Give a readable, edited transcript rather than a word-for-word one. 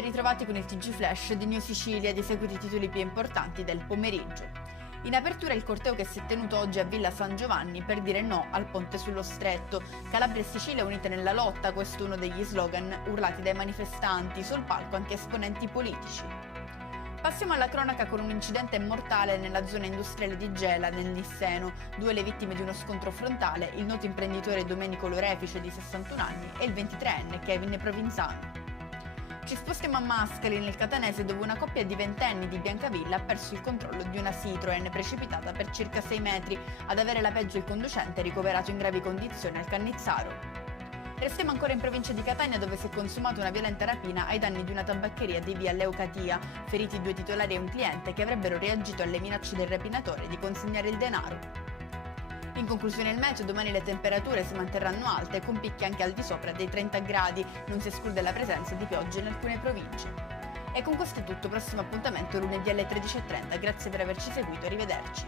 ben ritrovati con il TG Flash di New Sicilia, di seguito i titoli più importanti del pomeriggio. In apertura il corteo che si è tenuto oggi a Villa San Giovanni per dire no al ponte sullo Stretto. Calabria e Sicilia unite nella lotta, questo è uno degli slogan urlati dai manifestanti, sul palco anche esponenti politici. Passiamo alla cronaca con un incidente mortale nella zona industriale di Gela, nel Nisseno. 2 le vittime di uno scontro frontale, il noto imprenditore Domenico Lorefice di 61 anni e il 23enne Kevin Provenzano. Ci spostiamo a Mascali, nel Catanese, dove una coppia di ventenni di Biancavilla ha perso il controllo di una Citroen precipitata per circa 6 metri. Ad avere la peggio il conducente, ricoverato in gravi condizioni al Cannizzaro. Restiamo ancora in provincia di Catania, dove si è consumata una violenta rapina ai danni di una tabaccheria di via Leucatia. Feriti 2 titolari e un cliente che avrebbero reagito alle minacce del rapinatore di consegnare il denaro. In conclusione il meteo, domani le temperature si manterranno alte con picchi anche al di sopra dei 30 gradi, non si esclude la presenza di piogge in alcune province. E con questo è tutto, prossimo appuntamento lunedì alle 13:30, grazie per averci seguito, arrivederci.